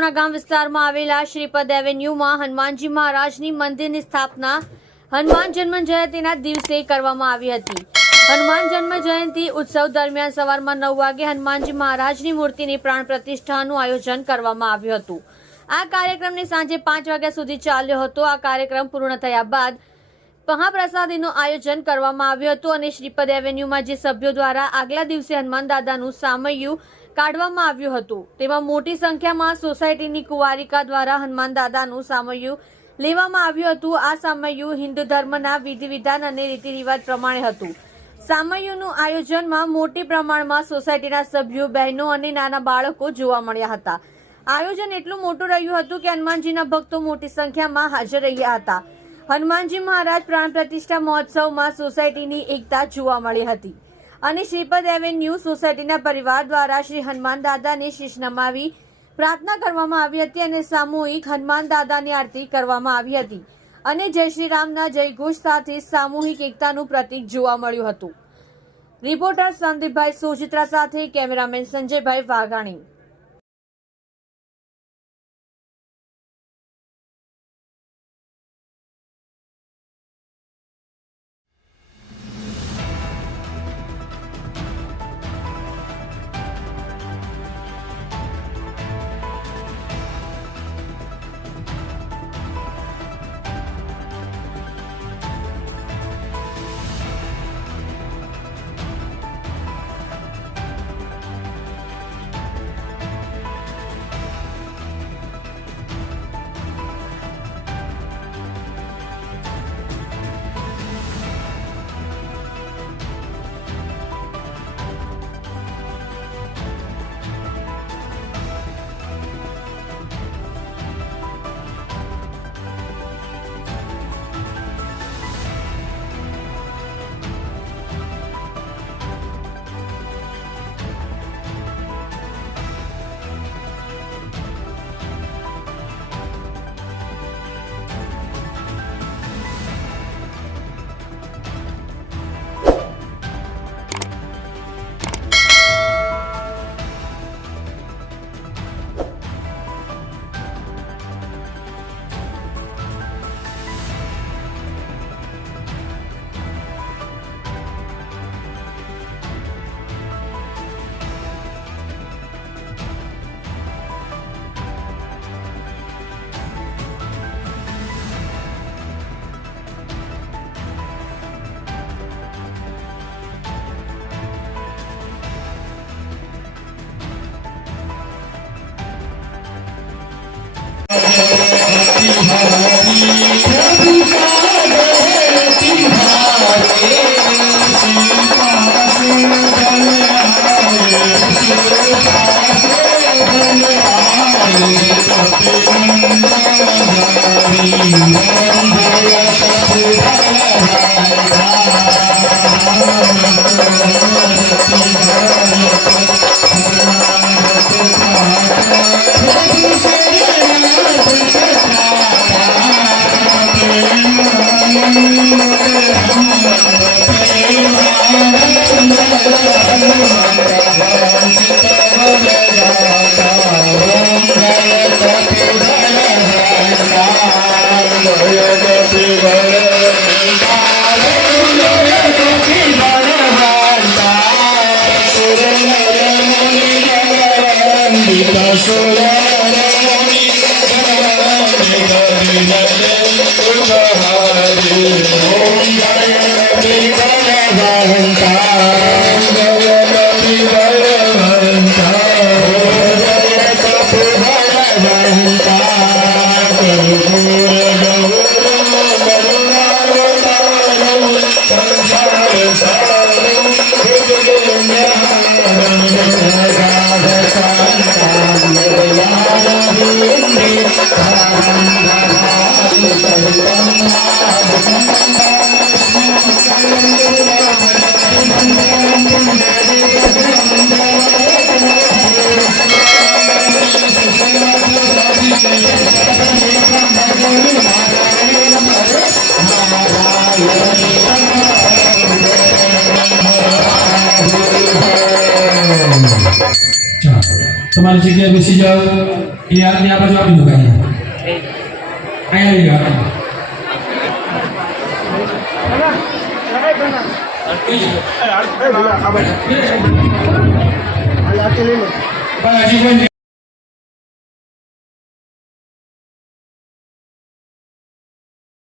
પૂર્ણા ગામ વિસ્તારમાં આવેલા શ્રીપદ એવન્યુમાં હનુમાનજી મહારાજની મંદિરની સ્થાપના હનુમાન જન્મ જયંતિના દિવસે કરવામાં આવી હતી। હનુમાન જન્મ જયંતિ ઉત્સવ દરમિયાન સવારમાં 9 વાગે હનુમાનજી મહારાજની મૂર્તિની પ્રાણ પ્રતિષ્ઠાનું આયોજન કરવામાં આવ્યું હતું। આ કાર્યક્રમની સાંજે 5 વાગ્યા સુધી ચાલ્યો હતો। આ કાર્યક્રમ પૂર્ણ થયા બાદ મહાપ્રસાદીનું આયોજન કરવામાં આવ્યું હતું અને શ્રીપદ એવન્યુમાં જે સભ્યો દ્વારા આગલા દિવસે હનુમાન દાદાનું સામૈયું કાઢવામાં આવ્યું હતું તેમાં મોટી સંખ્યામાં સોસાયટીની કુંવારિકા દ્વારા હનુમાન દાદાનું સામૈયું લેવામાં આવ્યું હતું। આ સામૈયું હિન્દુ ધર્મના વિધિ વિધાન અને રીતિ રિવાજ પ્રમાણે હતું। સામૈયુંનું આયોજનમાં મોટી પ્રમાણમાં સોસાયટીના સભ્યો, બહેનો અને નાના બાળકો જોવા મળ્યા હતા। આયોજન એટલું મોટું રહ્યું હતું કે હનુમાનજીના ભક્તો મોટી સંખ્યામાં હાજર રહ્યા હતા। હનુમાનજી મહારાજ પ્રાણ પ્રતિષ્ઠા મહોત્સવમાં સોસાયટીની એકતા જોવા મળી હતી અને શ્રીપદ એવન્યુ સોસાયટીના પરિવાર દ્વારા શ્રી હનુમાન દાદાને શીશ નમાવી પ્રાર્થના કરવામાં આવી હતી અને સામૂહિક હનુમાન દાદાની આરતી કરવામાં આવી હતી અને જય શ્રી રામના જયઘોષ સાથે સામૂહિક એકતાનું પ્રતીક જોવા મળ્યું હતું। રિપોર્ટર સંદીપભાઈ સોજિત્રા સાથે cameraman Sanjaybhai Vaghani. Thank you. તમારી જગ્યાએ બેસી જાઓ એ આ બાજુ આપી દો અહીંયા લઈ જાઓ હજી કોઈ